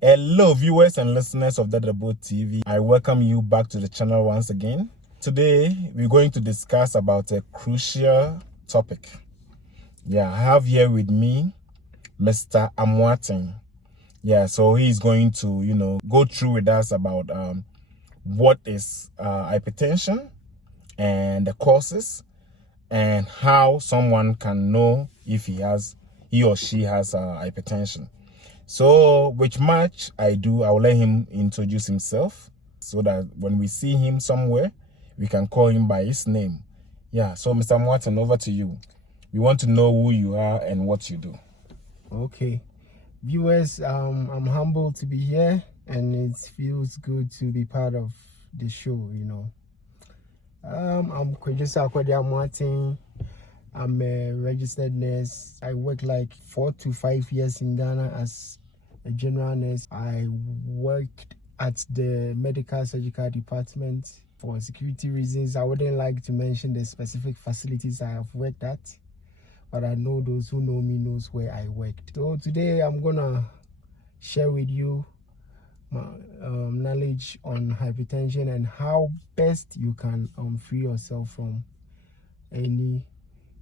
Hello viewers and listeners of That About TV. I welcome you back to the channel once again. Today we're going to discuss about a crucial topic. I have here with me Mr. Amwatin. So he's going to go through with us about what is hypertension and the causes and how someone can know if he or she has hypertension. So, which much I will let him introduce himself so that when we see him somewhere, we can call him by his name. So Mr. Martin, over to you. We want to know who you are and what you do. Okay. Viewers, I'm humbled to be here and it feels good to be part of the show, I'm Kwejisa Akwadia Martin. I'm a registered nurse. I work like 4 to 5 years in Ghana as a general nurse. I worked at the medical surgical department. For security reasons, I wouldn't like to mention the specific facilities I have worked at, but I know those who know me knows where I worked. So today I'm gonna share with you my knowledge on hypertension and how best you can free yourself from any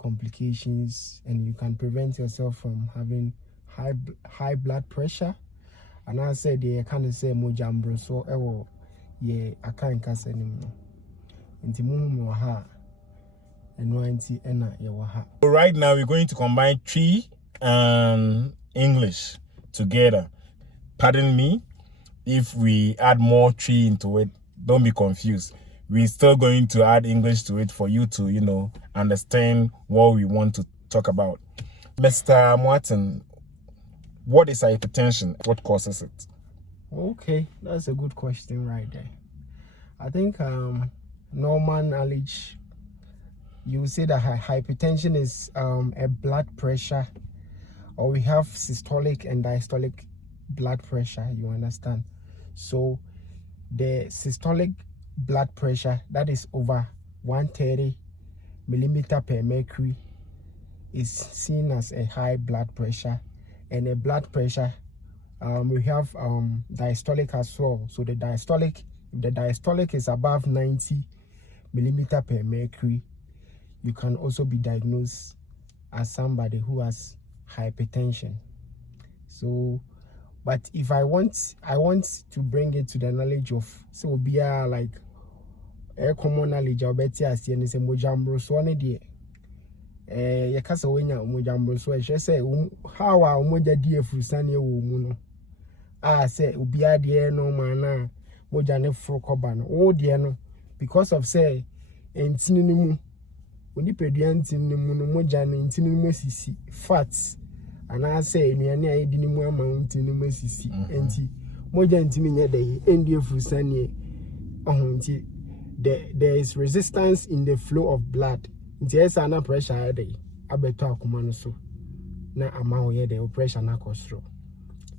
complications, and you can prevent yourself from having high blood pressure. And I said they kind of say mojambro so I can't cast anymore. Right now we're going to combine Twi and English together. Pardon me if we add more Twi into it. Don't be confused. We're still going to add English to it for you to, understand what we want to talk about. Mr. Martin, what is hypertension? What causes it? Okay, that's a good question right there. I think normal knowledge, you will say that hypertension is a blood pressure, or we have systolic and diastolic blood pressure, you understand? So the systolic blood pressure that is over 130 millimeter per mercury is seen as a high blood pressure, and a blood pressure we have diastolic as well. So the diastolic is above 90 millimeter per mercury, you can also be diagnosed as somebody who has hypertension. So but if I want to bring it to the knowledge of so be like a common knowledge of better as you say mojambro so ne de you can say when mojambro so I say how our moja die frusane wo mu no say obi ade no man moja ne fro koba no wo de no because of say entini ni mu oni pedua entini ni mu no moja ne entini ni mu sisi fats and I say nnuane a yedi ni mu ama entini ni mu sisi enti moja entimi nya dey endie frusane ohunti. There is resistance in the flow of blood. There's an pressure there. I better akuma so. Na ama ho ye the pressure na kostro.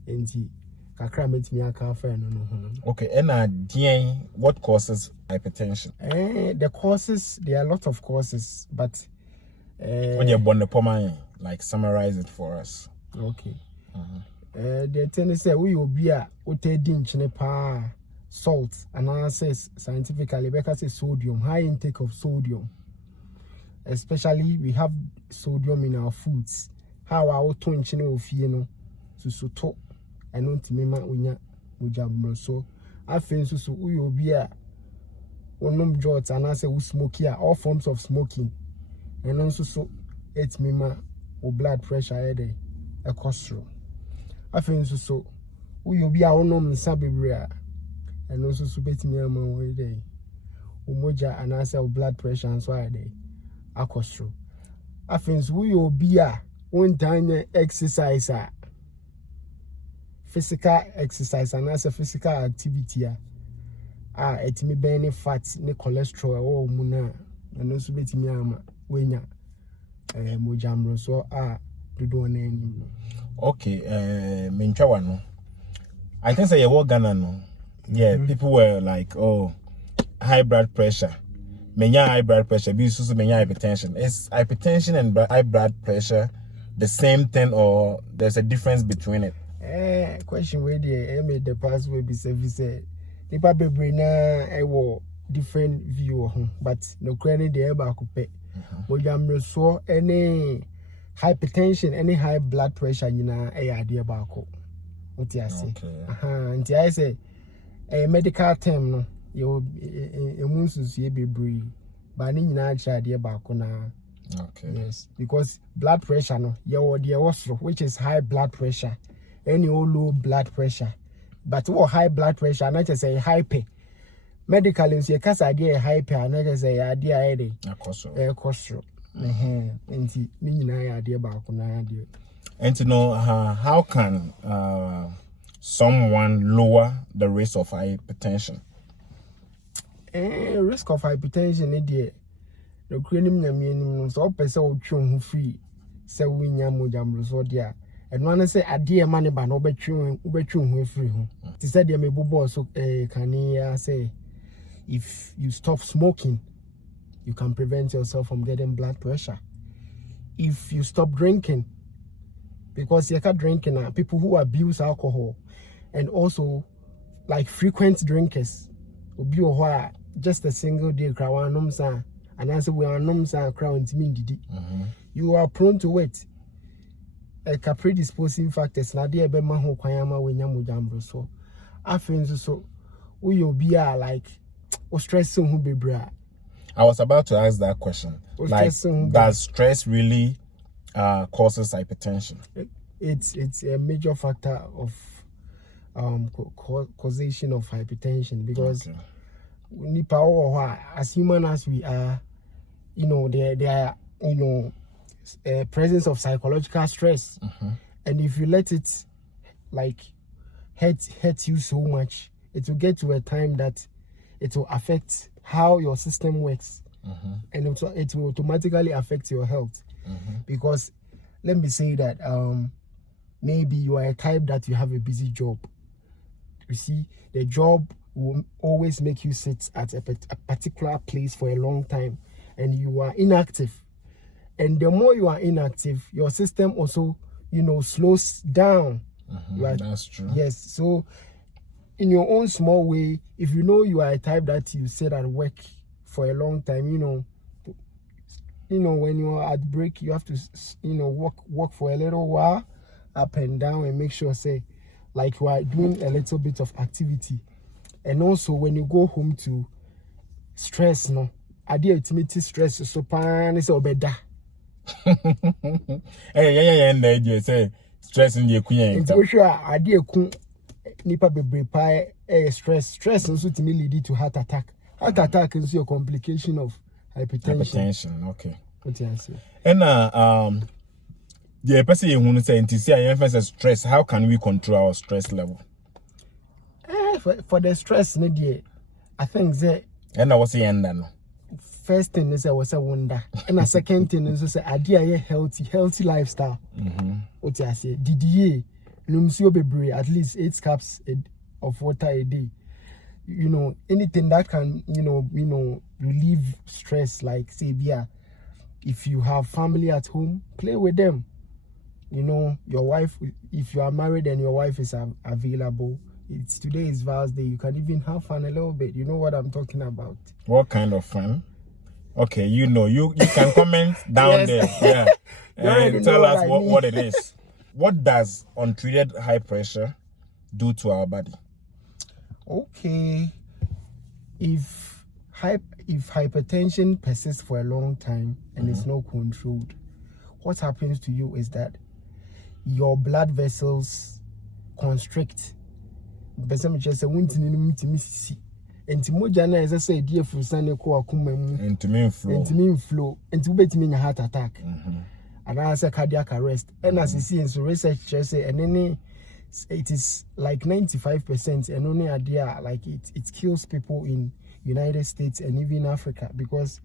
Enti kakra metimi aka fa no. Okay, and what causes hypertension? The causes, there are a lot of causes, but when you're born the like summarize it for us. Okay. The thing is we will be a utedin pa salt, and I say scientifically because it's sodium, high intake of sodium. Especially we have sodium in our foods. How our tone of to talk and not to mema unya so I feel so we will be a jots, and I say we smoke all forms of smoking, and also so it's mema or blood pressure a cholesterol. I feel so we will be our nom sabibria. And also subet me among day. Umoja and I say blood pressure and so I day. Acostro. I think we will be a one time exercise, physical exercise, and as a physical activity. It me burning fats, ne cholesterol, or muna, and also bet me ama wenya mojamro so to do an Okay, Minchawano. I can say a Ghana no. People were like, oh, high blood pressure. Menya high blood pressure, because menya hypertension. Is hypertension and high blood pressure the same thing, or there's a difference between it? Question where they made the past will be service. The paper brain different view, but no credit the eba coupe. But you so any hypertension, any high blood pressure, you know, idea about what you say. And I say a medical term, no, you must see be breathe, but in idea about now. Okay. Yes, because blood pressure, no, which is high blood pressure, any low blood pressure, but what high blood pressure, not just a hyper. Medically, you see, cause idea hyper, not just a idea a cholesterol. And idea about idea. And to know how can someone lower the risk of hypertension? Risk of hypertension, idea. The cream so person will chew free, so we yam so dear. And one say a dear money by no betchewing free. She said, there may be so can say if you stop smoking, you can prevent yourself from getting blood pressure. If you stop drinking, because you can't drinking, people who abuse alcohol and also like frequent drinkers will be just a single day crowd. And as we are numbs and crowns mean you are prone to it. A predisposing factors na dear be maho kwayama when yamujambro so. After so we will be like stress who be bra. I was about to ask that question. Like, does stress really causes hypertension? It's a major factor of causation of hypertension because as human as we are, you know, there are presence of psychological stress, and if you let it like hurt you so much, it will get to a time that it will affect how your system works, and it will automatically affect your health. Because let me say that maybe you are a type that you have a busy job. You see, the job will always make you sit at a particular place for a long time, and you are inactive. And the more you are inactive, your system also, you know, slows down. That's true. Yes. So in your own small way, if you know you are a type that you sit at work for a long time, you know, when you are at break, you have to, you know, walk for a little while, up and down, and make sure, say, like you are doing a little bit of activity. And also when you go home to stress, no, idea ultimate stress so pan is better. And they say stress in the queen. It's sure idea kun nipa bebre pie stress and so to me lead to heart attack. Heart attack is a complication of hypertension. Okay. What you say? And the person who say I emphasize stress, how can we control our stress level? For the stress, I think that. And I was saying that. First thing is I was a wonder, and a second thing is say idea healthy lifestyle. What you say? DDA, numsio bebre at least 8 cups of water a day. You know, anything that can you know relieve stress, like say if you have family at home, play with them. You know, your wife, if you are married and your wife is available, today is Val's Day. You can even have fun a little bit. You know what I'm talking about. What kind of fun? Okay, you know, you can comment down there. Yeah. And tell us what it is. What does untreated high pressure do to our body? Okay. If hypertension persists for a long time and it's not controlled, what happens to you is that your blood vessels constrict. And Timojana is a say dear for Sunday ko akuma mu ntimi flow and to bet me heart attack and I say cardiac arrest. And as you see in so research say and then it is like 95% and only idea like it kills people in United States and even Africa because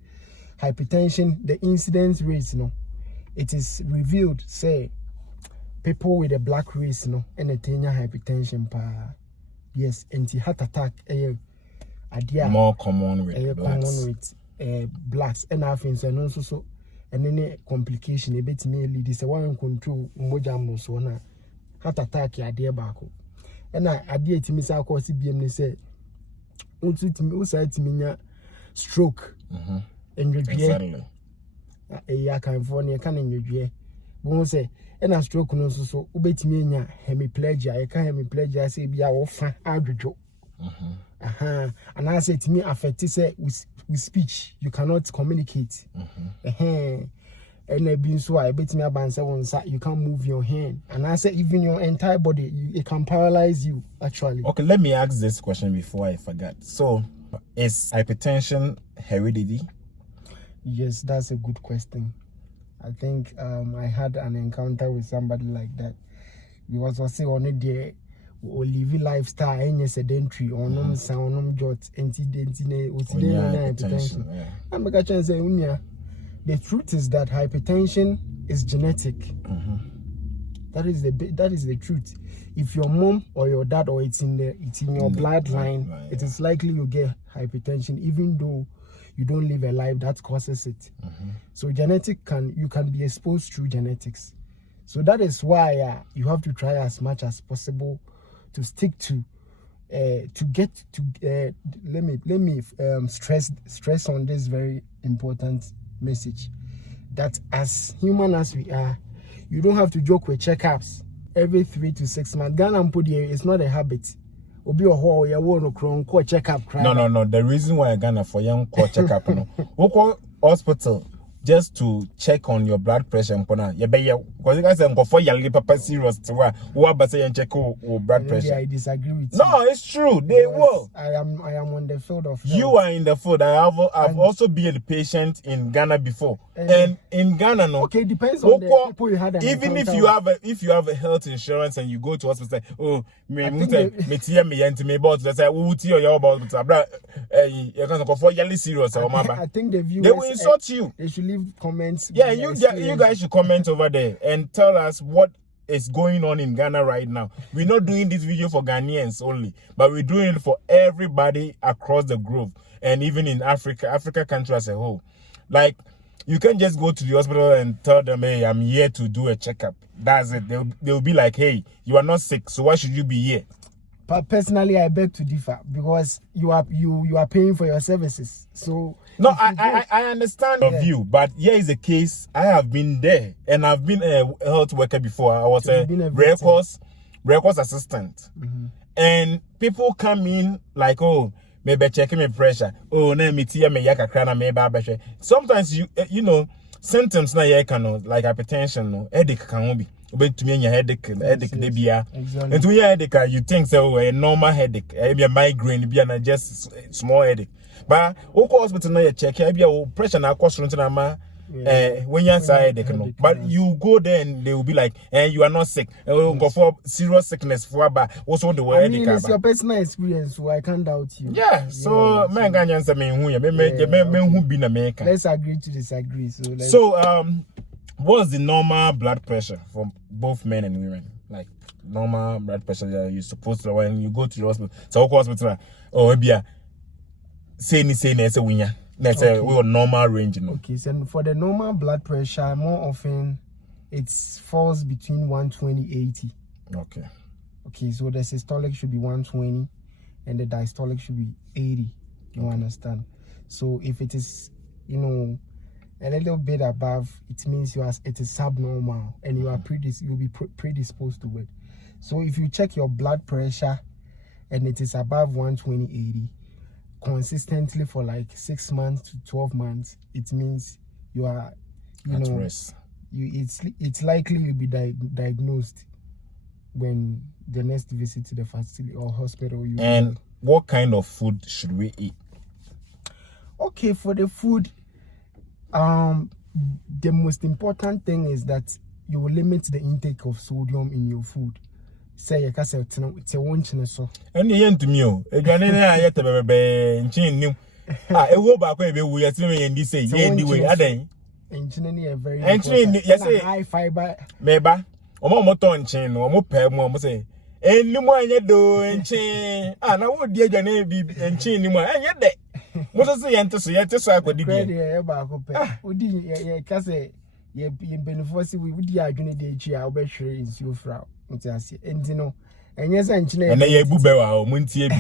hypertension, the incidence rates, it is revealed say people with a black race and a hypertension yes, anti-heart attack more common with blacks and Africans and also so and any complication a bit may lead is a one control mojam so na heart attack ya de baako na ade etimi sa akọ si biem ne say untu timi usa timi nya stroke Exactly. Ya kan for ne kan nwedwe bo say na stroke no so ubetimi nya hemiplegia e ka hemiplegia say bia wo fa adwodwo and I say timi affect say with speech you cannot communicate and a being so I bet me about you can't move your hand, and I say even your entire body, it can paralyze you actually. Okay, let me ask this question before I forget. So, is hypertension heredity? Yes, that's a good question. I think I had an encounter with somebody like that because I say on it or live lifestyle any sedentary or no sound jot hypertension. I'm going to say the truth is that hypertension is genetic. That is the truth. If your mom or your dad or it's in your bloodline, it is likely you get hypertension, even though you don't live a life that causes it. So you can be exposed through genetics. So that is why you have to try as much as possible to stick to let me stress on this very important message that as human as we are, you don't have to joke with checkups every 3 to 6 months. Ghana it's not a habit. Obi oho ya wo no kron ko checkup. No. The reason why Ghana for young ko checkup no. We call hospital just to check on your blood pressure mpona ye be ye because guys go for yali papa serious to wa ba say check blood pressure. I disagree with you. No, it's true. They will. I am on the field of health. You are in the field. I've also been a patient in Ghana before. And in Ghana no. Okay, depends on the people you had. Even if you have a health insurance and you go to hospital, oh me tia me yent me about let's say who tia your about bra you can go for yali serious or mama. I think the viewers they will insult you. They should leave comments. Yeah, you guys should comment over there and tell us what is going on in Ghana right now. We're not doing this video for Ghanaians only, but we're doing it for everybody across the globe and even in Africa country as a whole. Like, you can't just go to the hospital and tell them, hey, I'm here to do a checkup. That's it. They'll be like, hey, you are not sick, so why should you be here? But personally, I beg to differ because you are paying for your services. So no, I understand your view, but here is the case. I have been there, and I've been a health worker before. I was a records assistant, and people come in like, oh, maybe checking my pressure. Oh, no, me tia me yaka krana me ba bashe. Sometimes you know symptoms na yaka no like hypertension no headache can be. To me, headache they be and to your headache, you think so a normal headache, maybe a migraine, be a just small headache. But of hospital now you check, maybe a pressure na cost when you're inside headache. But you go there and they will be like, you are not sick. Go for serious sickness for about what's on the word. It's your personal experience, so I can't doubt you. Yeah, so man can answer me who be in America. Let's agree to disagree. So what's the normal blood pressure for both men and women? Like normal blood pressure that you're supposed to when you go to the hospital. So hospital, oh maybe say winya. Let's say we normal range, you know. Okay, so for the normal blood pressure, more often it falls between 120-80. Okay. Okay, so the systolic should be 120 and the diastolic should be 80. You understand? So if it is, a little bit above, it means it is subnormal and you'll be predisposed to it. So if you check your blood pressure and it is above 120/80 consistently for like 6 months to 12 months, it means you are at risk. It's likely you'll be diagnosed when the next visit to the facility or hospital. And what kind of food should we eat? Okay, for the food, the most important thing is that you will limit the intake of sodium in your food. Say it's a one so. And the end to me, a granina yet a chin new. I will back away we are swimming in this say, anyway, are they? Engineering a very high fiber. Meba, or more ton chain, or more pay more say. And no more yet do and chain. And I would dear Janay be and chain no more, and yet they. What does the answer say? Yet, so I could declare. ye benefit we di adwene de echi a obehwere nsuo fra ntiase enti no enye se nchine and ye bube wa o muntie bi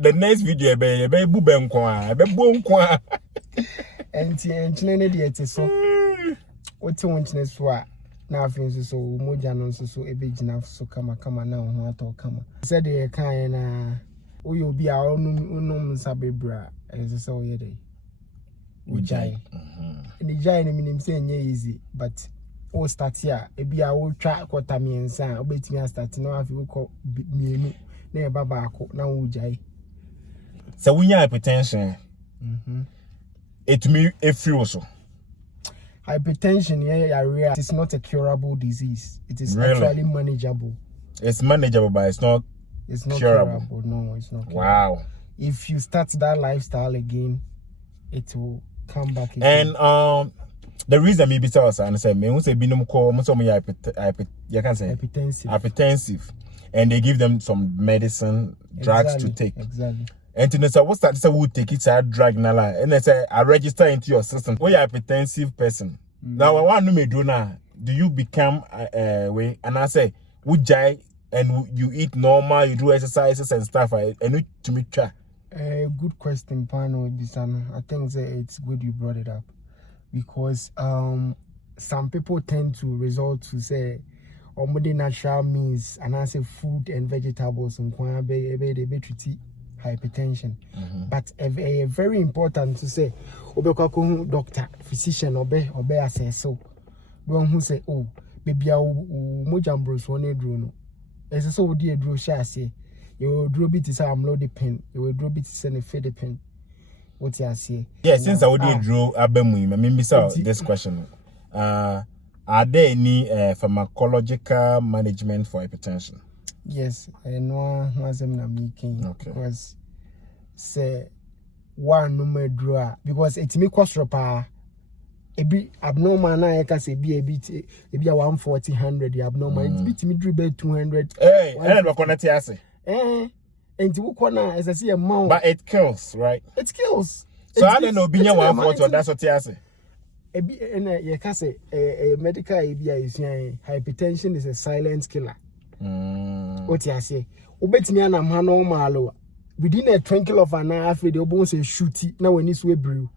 the next video be bube nko a be bo nko a enti nchine ne de ete so oti wonchine so a na afin so moja no so ebegina so kama na ho ato kama said de kan na oyo obi a onum nsa bebra ese se oye dey ujai ni jai ni minim say nye easy but o start here ebi a wo twa kwota miensa obetimi a start na afi ko mienu na e baba ako na wo ujai so we hypertension it me efiri so hypertension it is not a curable disease. It is actually manageable. It's manageable, but it's not curable. No, it's not curable. Wow. If you start that lifestyle again, it will come back again. And the reason maybe tell us and say me who say binum call you can say hypertensive and they give them some medicine drugs to take. Exactly. And to know what's that say we take it a drug nala and they say I register into your system. We are hypertensive person. Now I want to me do now. Do you become way and I say would jai and you eat normal, you do exercises and stuff and you to me try. Good question, Pano Bisano. I think that it's good you brought it up because some people tend to resort to say omode natural means and I say food and vegetables and be hypertension. But a very important to say obekwaku doctor physician obe assess so don who say oh baby mojambros one no ese so odi edro sha say you draw bit is am load the pen you draw bit is an fade pen what you say yeah since I would draw abemu me this question are there any pharmacological management for hypertension? Yes, I know what's I'm making because say one number draw because it's me cost a bit abnormal na I can say be a bit a 140 100 abnormal it's bit me drew 200 hey and we connect ase and you corner as I see a mount but it kills right it kills so I don't know be 140 that's what ase and you can say a medical is hypertension is a silent killer. What you say? Obetimi anam ha normal within a twinkle of an eye after the obon say shooty now when it's we brew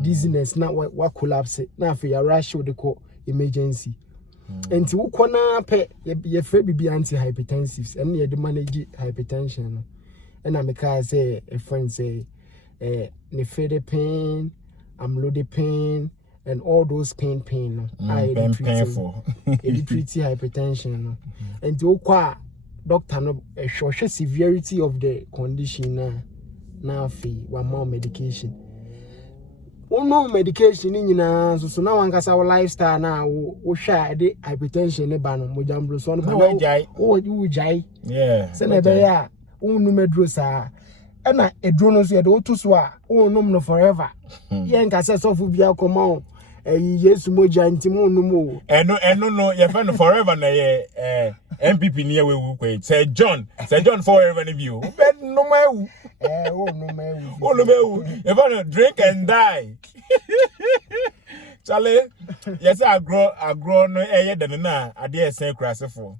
dizziness now what collapse now for your rush with the call emergency and to corner pay your free be anti-hypertensives and you manage hypertension and I make say a friend say nefede pain amlode pain and all those painful painful hypertension and to doctor no show severity of the condition na fee one more medication no medication nyina so na wan kasa lifestyle na wo hwa de hypertension ne ba no mojambro so no ba wo jai yeah se na be ya unu medro sa na edro no so ye de otu so a unum no forever ye nkasa so fu bia koma Yesu moja ntimo numo eno no ye find forever na ye MPP ni ye we kwe say John forever ni view be no ma no ma you find drink and die Charlie yes agro no ye de na ade esen krasefo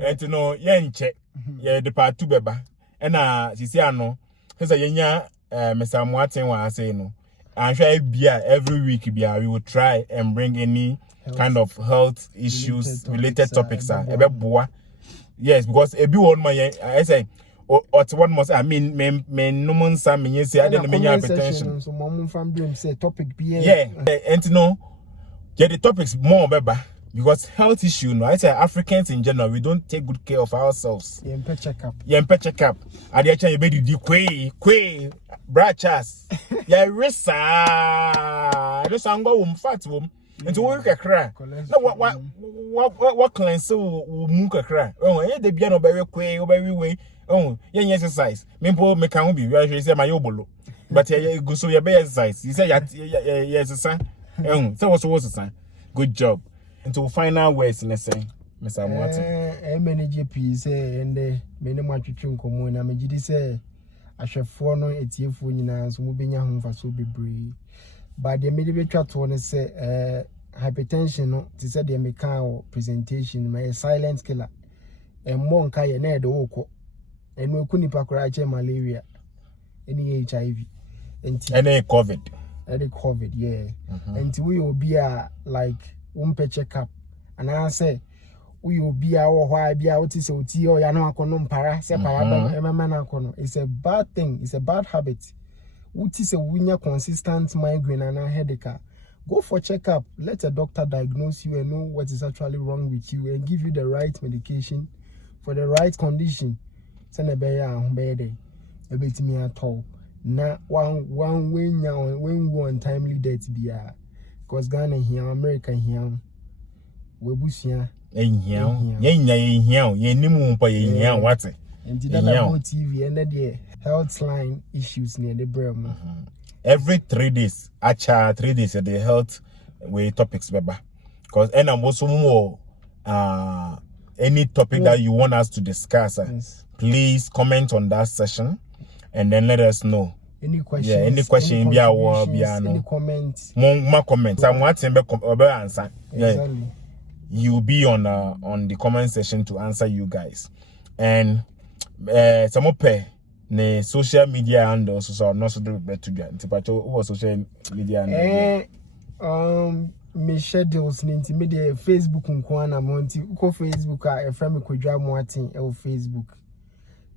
enti no ye nche ye de part 2 beba na sisi ano say ye nya mesamu aten wa say no and every week we will try and bring any kind of health issues related topics yes because every one I say or one must I mean no one some say I didn't mean hypertension so mom from dream say topic be and no get the topics more better because health issue no I say Africans in general we don't take good care of ourselves yempe check up I dey tell you be di kwe brachas ya resa do sango fat wom nti wo kakra na what cleanse wo mu kakra ye de bia no be kwe wo be we ye exercise mempo me kan bi we say my obolo but ye go so ye be exercise you say ya exercise say what was good job into final words in say Mr. Martin manage piece and me no matwetwe nkomo na me gidi say ahwefo no etiefo nyina so mo benya ho fa so bebre but the me de betwa to ne say hypertension no te said the mechanical presentation my silent killer and monka ye na de woko and we kuni pakura malaria any HIV and any COVID yeah and we will be like check up and I say we will be our why be out is oti or ya no akono mpara se para emema na akono. It's a bad thing, it's a bad habit. Uti se winya consistent migraine and a headache. Go for checkup. Let a doctor diagnose you and know what is actually wrong with you and give you the right medication for the right condition. Send a bear day. A bit me at all. Na one when timely death be because Ghana here, America here, we busia. What's it? And did that about TV and the health line issues near the brain. Every 3 days, actually 3 days at the health way topics, beba. Because and I'm also more any topic that you want us to discuss. Please comment on that session and then let us know. Any questions? Yeah, any question be our any comments? More comments. I'm watching be answer. Yeah. Exactly. You'll be on the comment section to answer you guys. And some more ne social media handles so not so to be antipacho social media me schedules ninti me de Facebook nko na monti uko Facebook a friend me kodwa moatin e Facebook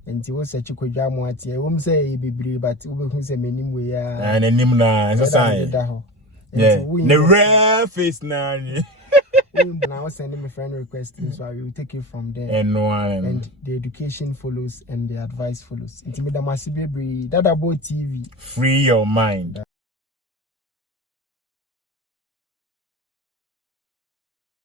enti wo search kodwa moatin e wom say bebre but wo be hu say menim we ya and enim na so say yeah the rare face na now sending me friend request so I will take it from there and the education follows and the advice follows. Intimida Masibebre, that about TV. Free your mind.